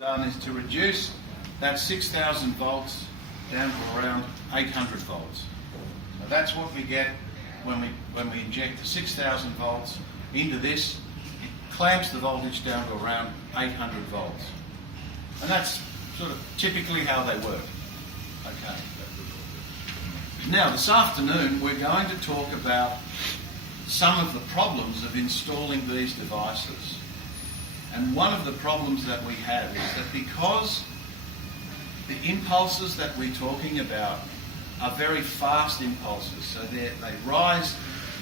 done is to reduce that 6,000 volts down to around 800 volts. So that's what we get when we inject the 6,000 volts into this. It clamps the voltage down to around 800 volts. And that's sort of typically how they work. Okay. Now this afternoon we're going to talk about some of the problems of installing these devices. And one of the problems that we have is that because the impulses that we're talking about are very fast impulses, so they rise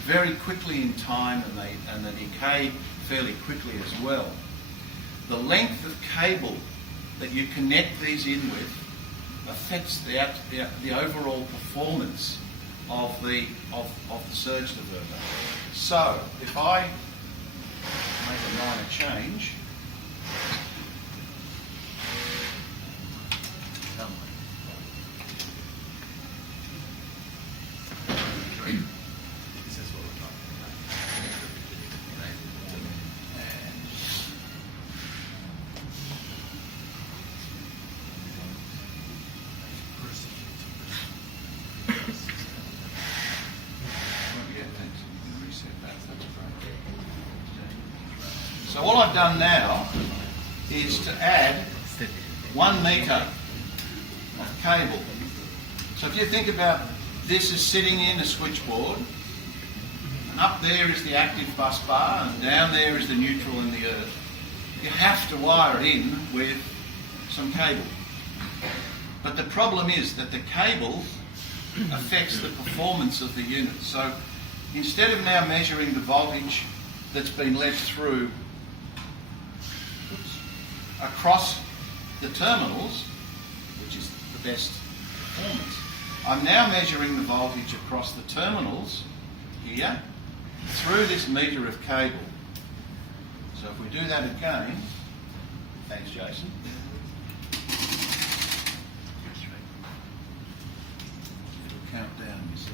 very quickly in time and they decay fairly quickly as well. The length of cable that you connect these in with affects the overall performance of the surge diverter. So if I make a minor change, so all I've done now is to add 1 metre of cable. So if you think about this as sitting in a switchboard, and up there is the active bus bar, and down there is the neutral and the earth. You have to wire it in with some cable. But the problem is that the cable affects the performance of the unit. So instead of now measuring the voltage that's been let through across the terminals, which is the best performance, I'm now measuring the voltage across the terminals here through this metre of cable. So if we do that again, thanks Jason. It'll count down, you see.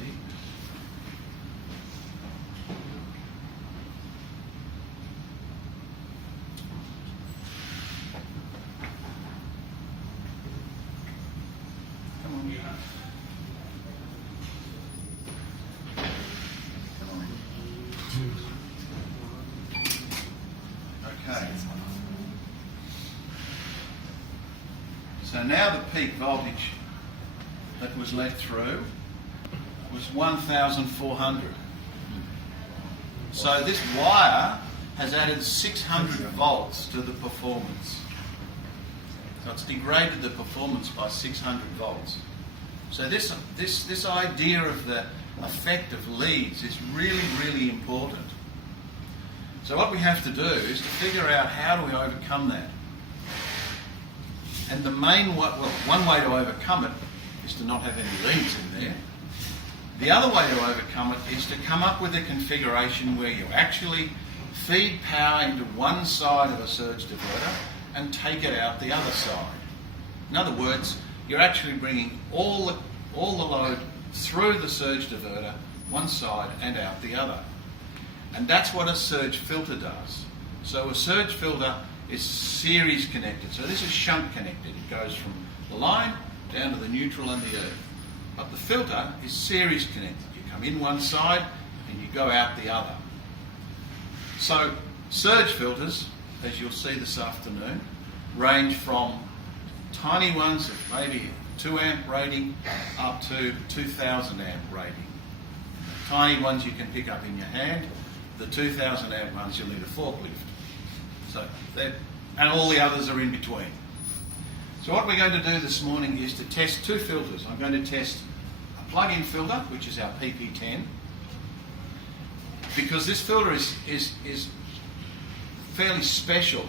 Okay. So now the peak voltage that was let through was 1,400. So this wire has added 600 volts to the performance. So it's degraded the performance by 600 volts. So this idea of the effect of leads is really, really important. So what we have to do is to figure out how do we overcome that. And the main one way to overcome it is to not have any leads in there. The other way to overcome it is to come up with a configuration where you actually feed power into one side of a surge diverter and take it out the other side. In other words, you're actually bringing all the load through the surge diverter one side and out the other. And that's what a surge filter does. So a surge filter is series connected. So this is shunt connected. It goes from the line down to the neutral and the earth. But the filter is series connected. You come in one side and you go out the other. So surge filters, as you'll see this afternoon, range from tiny ones of maybe 2 amp rating up to 2,000 amp rating. Tiny ones you can pick up in your hand. The 2,000 amp ones you'll need a forklift. So and all the others are in between. So what we're going to do this morning is to test 2 filters. I'm going to test a plug-in filter, which is our PP10, because this filter is fairly special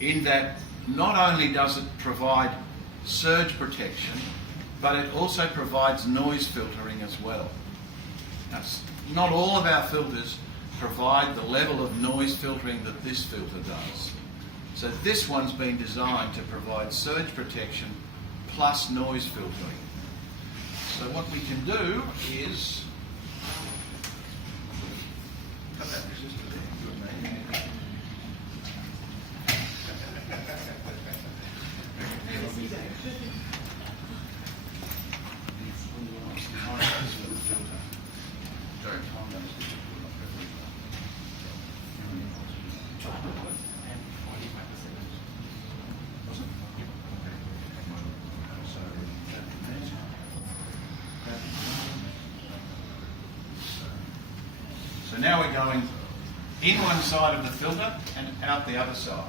in that not only does it provide surge protection, but it also provides noise filtering as well. Now, not all of our filters provide the level of noise filtering that this filter does. So this one's been designed to provide surge protection plus noise filtering. So what we can do is cut that resistor there. Now we're going in one side of the filter and out the other side.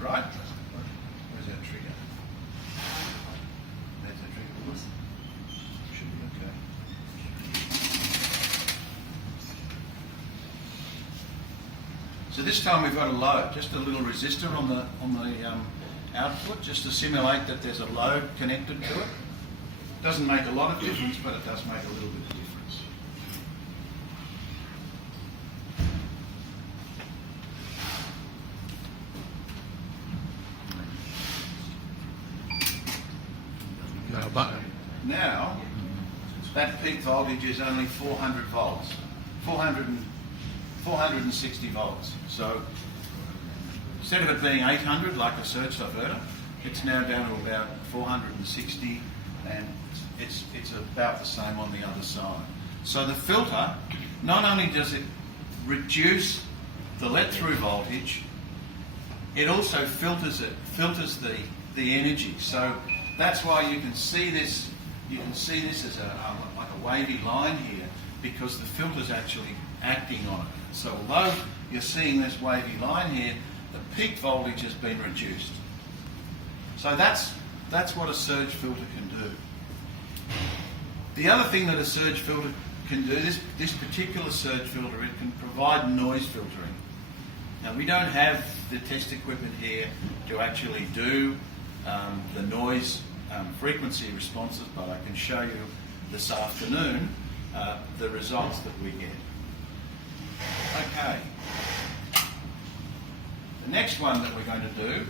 Right? Where's that trigger? There's that trigger. Should be okay. So this time we've got a load, just a little resistor on the output, just to simulate that there's a load connected to it. Doesn't make a lot of difference, but it does make a little bit of difference. Now, that peak voltage is only 400 volts, 460 volts. So instead of it being 800 like a surge diverter, it's now down to about 460, and it's about the same on the other side. So the filter, not only does it reduce the let-through voltage, it also filters the energy. So that's why you can see this. You can see this as like a wavy line here, because the filter's actually acting on it. So although you're seeing this wavy line here, the peak voltage has been reduced. So that's what a surge filter can do. The other thing that a surge filter can do, this particular surge filter, it can provide noise filtering. Now we don't have the test equipment here to actually do the noise frequency responses, but I can show you this afternoon the results that we get. Okay. The next one that we're going to do